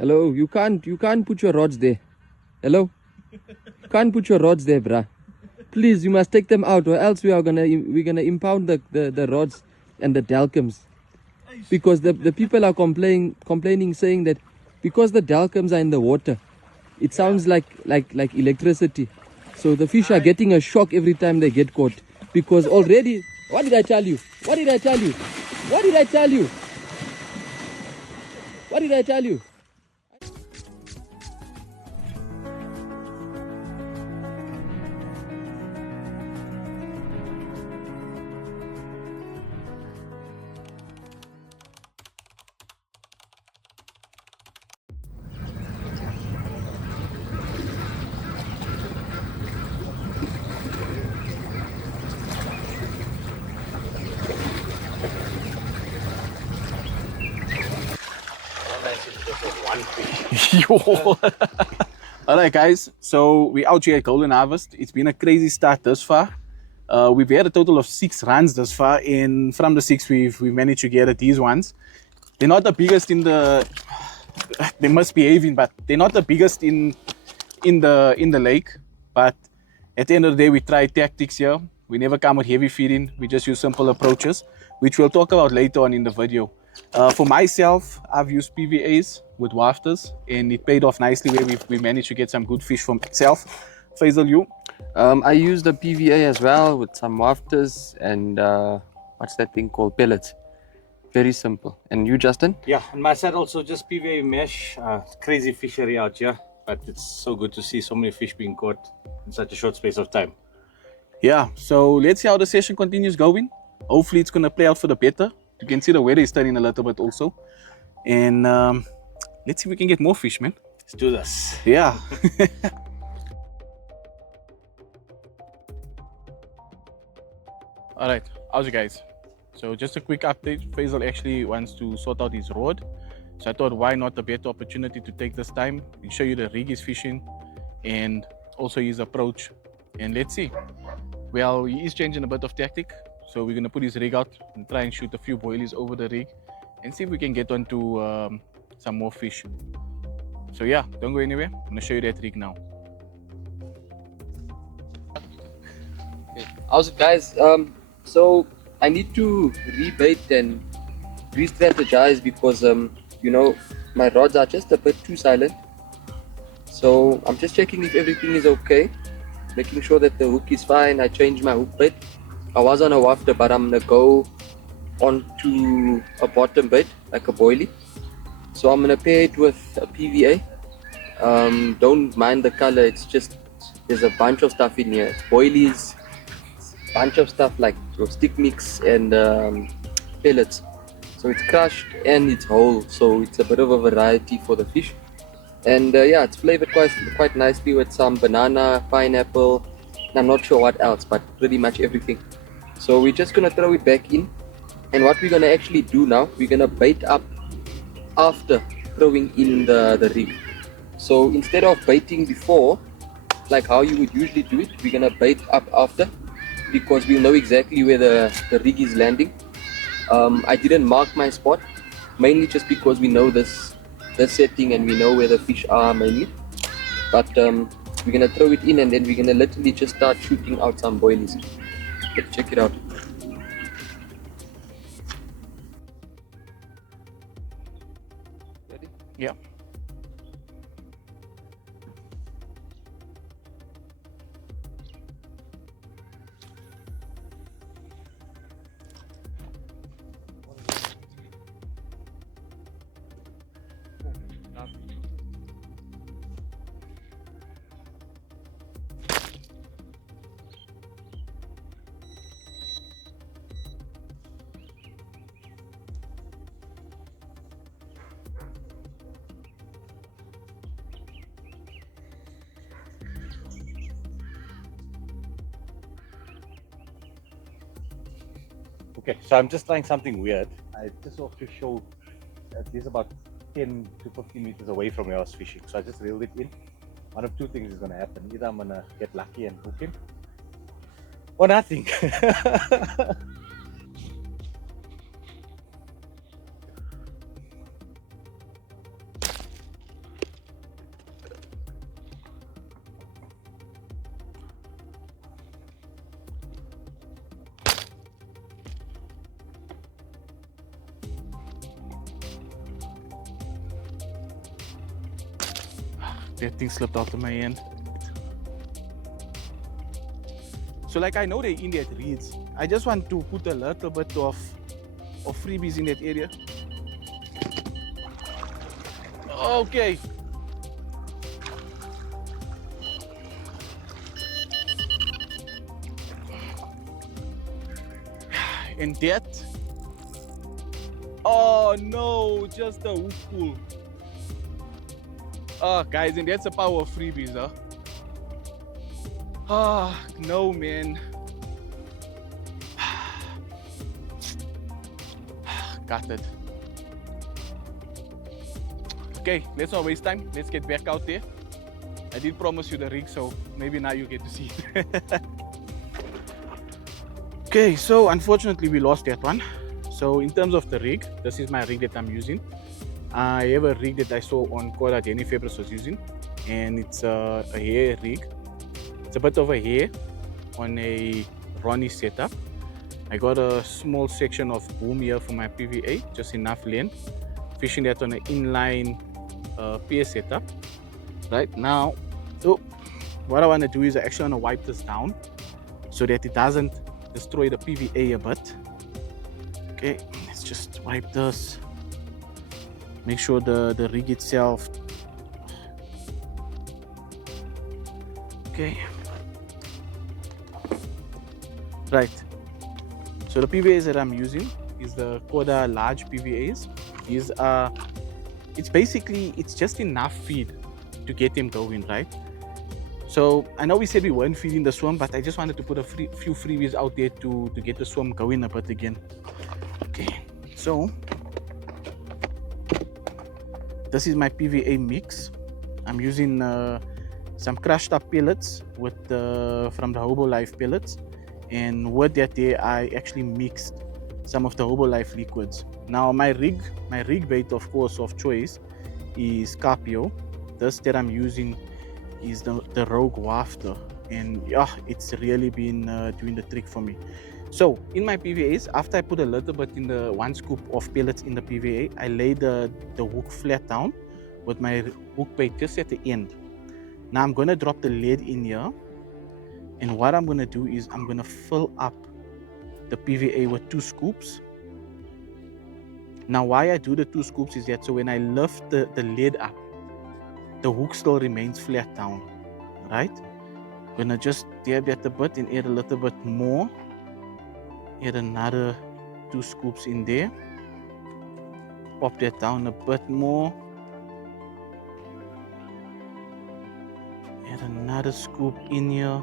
Hello, you can't put your rods there. Hello? You can't put your rods there, bruh. Please, you must take them out, or else we're gonna impound the rods and the dalcums. Because the people are complaining, saying that because the dalcums are in the water, it sounds like electricity. So the fish are getting a shock every time they get caught. Because already, what did I tell you? What did I tell you? What did I tell you? What did I tell you? Alright guys, so we're out here at Golden Harvest. It's been a crazy start thus far. We've had a total of 6 runs thus far, and from the 6 we've managed to get at these ones. They're not the biggest in the, they must be having, but they're not the biggest in the lake. But at the end of the day, we try tactics here. We never come with heavy feeding. We just use simple approaches, which we'll talk about later on in the video. For myself, I've used PVAs with wafters, and it paid off nicely where we managed to get some good fish for myself. Fazel, you? I use the PVA as well with some wafters and what's that thing called? Pellets. Very simple. And you, Justin? Yeah, on my side also just PVA mesh. Crazy fishery out here, but it's so good to see so many fish being caught in such a short space of time. Yeah, so let's see how the session continues going. Hopefully it's going to play out for the better. You can see the weather is turning a little bit also. And let's see if we can get more fish, man. Let's do this. Yeah. Alright, how's it guys? So just a quick update. Fazel actually wants to sort out his rod. So I thought, why not a better opportunity to take this time and show you the rig he's fishing and also his approach. And let's see. Well, he is changing a bit of tactic. So we're going to put his rig out and try and shoot a few boilies over the rig and see if we can get onto some more fish. So yeah, don't go anywhere. I'm going to show you that rig now. Okay. How's it, guys? So I need to rebait and re-strategize because you know, my rods are just a bit too silent. So I'm just checking if everything is okay, making sure that the hook is fine. I changed my hook bait. I was on a wafter, but I'm gonna go onto a bottom bait, like a boilie. So I'm gonna pair it with a PVA. Don't mind the color, it's just, there's a bunch of stuff in here. Boilies, bunch of stuff like your stick mix and pellets. So it's crushed and it's whole, so it's a bit of a variety for the fish. And yeah, it's flavored quite nicely with some banana, pineapple, and I'm not sure what else, but pretty much everything. So we're just gonna throw it back in, and what we're gonna actually do now, we're gonna bait up after throwing in the rig. So instead of baiting before, like how you would usually do it, we're gonna bait up after, because we'll know exactly where the rig is landing. I didn't mark my spot, mainly just because we know this setting and we know where the fish are mainly. But we're gonna throw it in, and then we're gonna literally just start shooting out some boilies. Let's check it out. Ready? Yeah. Okay, so I'm just trying something weird. I just want to show that this is about 10 to 15 meters away from where I was fishing. So I just reeled it in. One of two things is going to happen. Either I'm going to get lucky and hook him, or nothing. That thing slipped out of my hand. So like I know they're in that reeds. I just want to put a little bit of freebies in that area. Okay. And that, oh no, just a hook pull. Oh guys, and that's the power of freebies, huh? Ah, no man. Got it. Okay, let's not waste time. Let's get back out there. I did promise you the rig, so maybe now you get to see it. Okay, so unfortunately we lost that one. So in terms of the rig, this is my rig that I'm using. I have a rig that I saw on Quora Jenny Fabris was using, and it's a hair rig. It's a bit of a hair on a Ronnie setup. I got a small section of boom here for my PVA, just enough length. Fishing that on an inline PS setup. Right now, so what I want to do is I actually want to wipe this down so that it doesn't destroy the PVA a bit. Okay, let's just wipe this. Make sure the rig itself. Okay. Right. So the PVAs that I'm using is the Koda large PVAs. These are, it's just enough feed to get them going, right? So I know we said we weren't feeding the swim, but I just wanted to put a few freebies out there to get the swim going a bit again. Okay, so this is my PVA mix. I'm using some crushed up pellets with from the Hobo Life pellets, and with that there I actually mixed some of the Hobo Life liquids. Now my rig bait, of course, of choice is Carp. This that I'm using is the Rogue Wafter, and yeah, it's really been doing the trick for me. So in my PVAs, after I put a little bit in the 1 scoop of pellets in the PVA, I lay the hook flat down with my hook bait just at the end. Now I'm going to drop the lead in here, and what I'm going to do is I'm going to fill up the PVA with 2 scoops. Now why I do the 2 scoops is that so when I lift the lid up, the hook still remains flat down, right? I'm gonna just dab that a bit and add a little bit more. Add another 2 scoops in there. Pop that down a bit more. Add another scoop in here,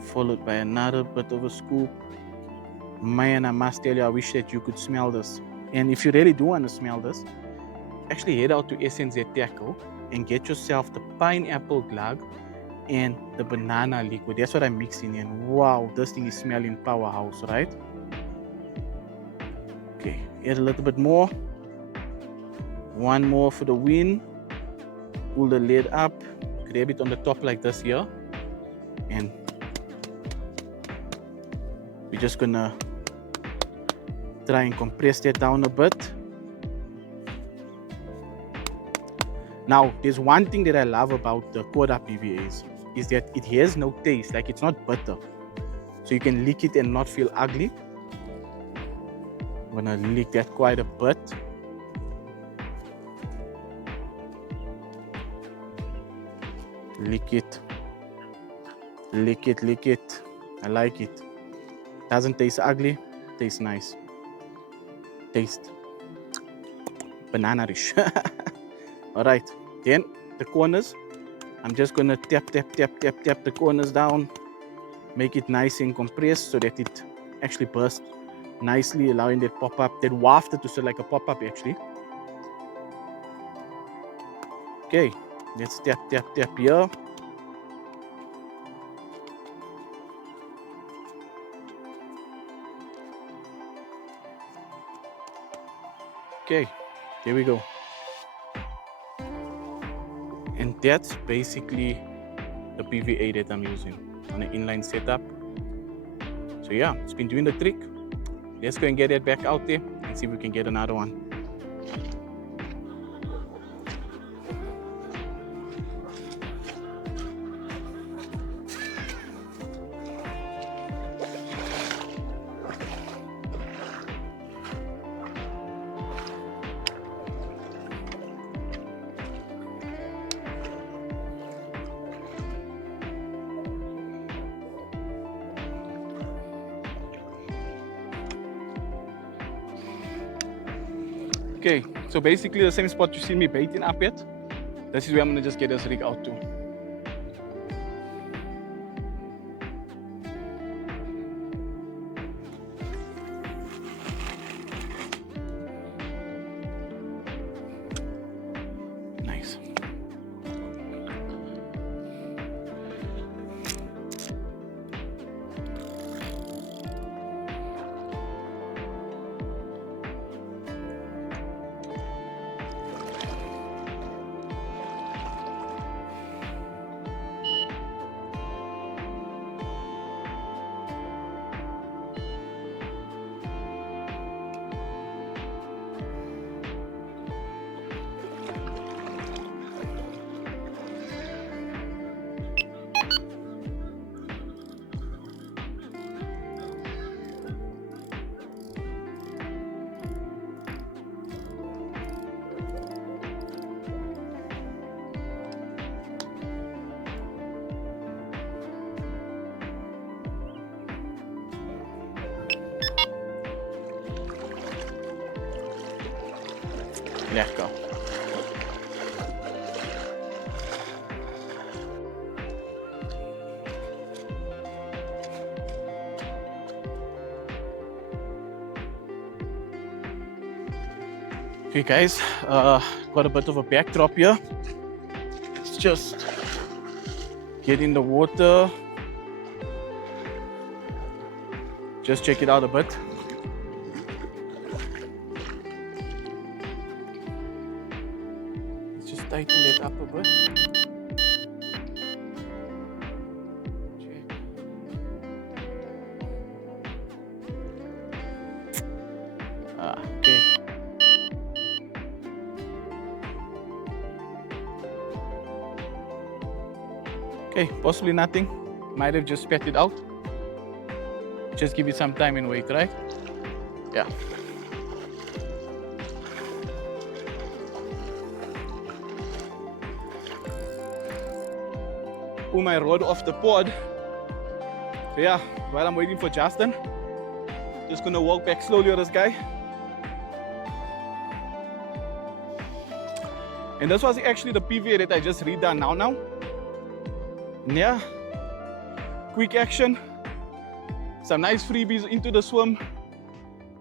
followed by another bit of a scoop. Man, I must tell you, I wish that you could smell this. And if you really do want to smell this, actually head out to SNZ Tackle and get yourself the pineapple glug and the banana liquid. That's what I'm mixing in. Wow, this thing is smelling powerhouse, right? Okay, add a little bit more. 1 more for the win. Pull the lid up, grab it on the top like this here, and we're just gonna try and compress that down a bit. Now, there's one thing that I love about the Koda PVAs is that it has no taste, like it's not butter. So you can lick it and not feel ugly. I'm gonna lick that quite a bit. Lick it. Lick it, lick it. I like it. Doesn't taste ugly, tastes nice. Taste banana-ish. Alright, then the corners, I'm just gonna tap the corners down, make it nice and compressed so that it actually bursts nicely, allowing that pop-up, that wafter to sit like a pop-up actually. Okay, let's tap here. Okay, there we go. And that's basically the PVA that I'm using on an inline setup. So yeah, it's been doing the trick. Let's go and get it back out there and see if we can get another one. Okay, so basically the same spot you see me baiting up at, this is where I'm gonna just get this rig out to. Nice. Lekker. Okay guys, got a bit of a backdrop here. Let's just get in the water. Just check it out a bit. Let's just tighten it up a bit. Check. Okay. Okay, possibly nothing. Might have just spat it out. Just give it some time and wait, right? Yeah. Pull my rod off the pod. So yeah, while I'm waiting for Justin, just gonna walk back slowly with this guy. And this was actually the PVA that I just redone now. Yeah, quick action, some nice freebies into the swim,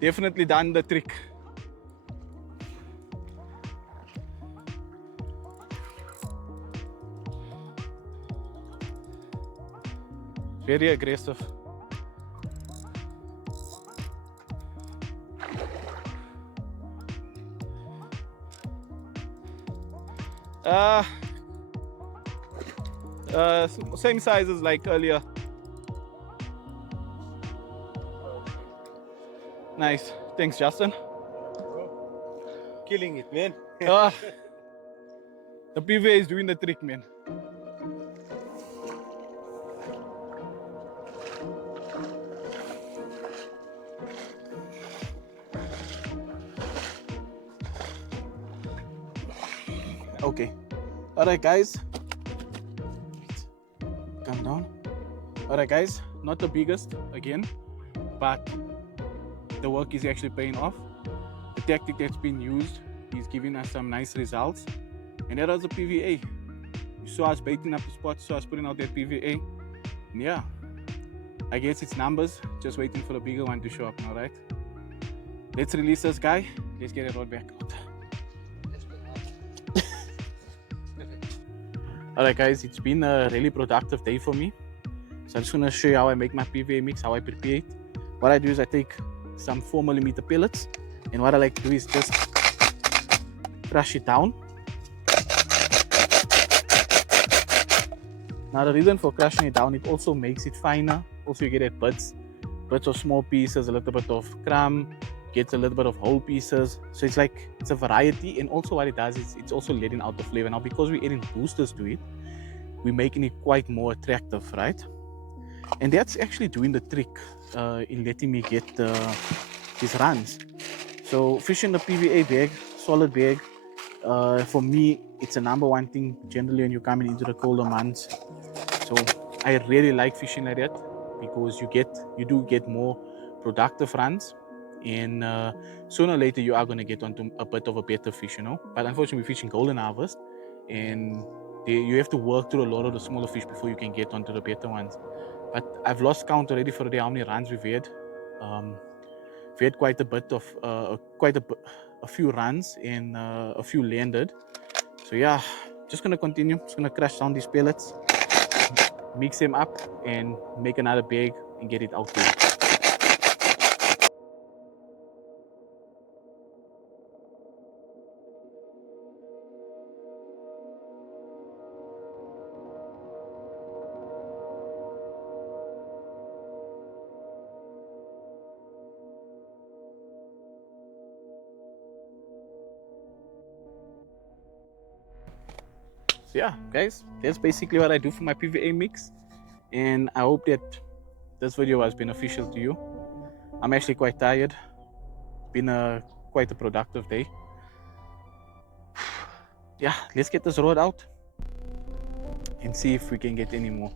definitely done the trick. Very aggressive. Same size as like earlier. Nice. Thanks, Justin. Killing it, man. The PVA is doing the trick, man. Okay. All right, guys. Come down. All right, guys. Not the biggest again, but the work is actually paying off. The tactic that's been used is giving us some nice results. And that was the PVA. You saw us baiting up the spot, you saw us putting out that PVA. And yeah, I guess it's numbers, just waiting for the bigger one to show up now, right? Let's release this guy. Let's get it all back out. Alright guys, it's been a really productive day for me. So I'm just going to show you how I make my PVA mix, how I prepare it. What I do is I take some 4mm pellets, and what I like to do is just crush it down. Now the reason for crushing it down, it also makes it finer. Also you get at bits of small pieces, a little bit of crumb, gets a little bit of whole pieces. So it's like, it's a variety, and also what it does is it's also letting out the flavor. Now because we're adding boosters to it, we're making it quite more attractive, right? And that's actually doing the trick in letting me get these runs. So fishing the PVA bag, solid bag, for me it's a #1 thing generally when you're coming into the colder months. So I really like fishing like that because you do get more productive runs. And sooner or later you are going to get onto a bit of a better fish, you know. But unfortunately, we're fishing golden harvest, and you have to work through a lot of the smaller fish before you can get onto the better ones. But I've lost count already for the day how many runs we've had. We had quite a bit of a few runs and a few landed. So yeah, just gonna continue. Just gonna crush down these pellets, mix them up, and make another bag and get it out there. So yeah, guys, that's basically what I do for my PVA mix, and I hope that this video was beneficial to you. I'm actually quite tired. Been quite a productive day. Yeah, let's get this rod out and see if we can get any more.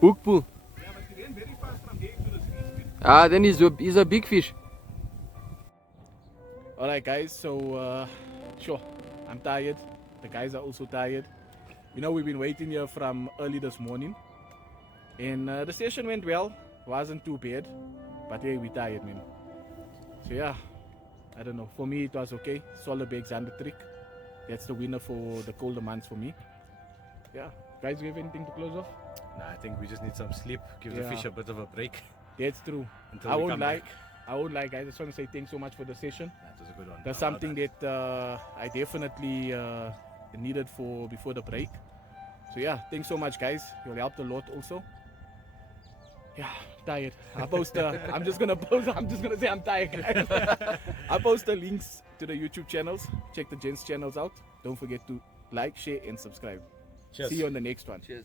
Hook pull. Then he's a big fish. Alright guys, so sure, I'm tired. The guys are also tired. You know, we've been waiting here from early this morning, and the session went well. Wasn't too bad, but hey, we tired, man. So yeah, I don't know, for me it was okay. Solid bags and the trick. That's the winner for the colder months for me. Yeah, guys, you have anything to close off? Nah, I think we just need some sleep. Give the Yeah. fish a bit of a break. That's true. Until I we won't come lie. back. I won't lie, guys. I just want to say thanks so much for the session. That was a good one. That's Well something done. that I definitely needed for before the break. So yeah, thanks so much, guys. You helped a lot also. Yeah, tired. I'm just gonna say I'm tired, guys. I'll post the links to the YouTube channels. Check the gents channels out. Don't forget to like, share, and subscribe. Cheers. See you on the next one. Cheers.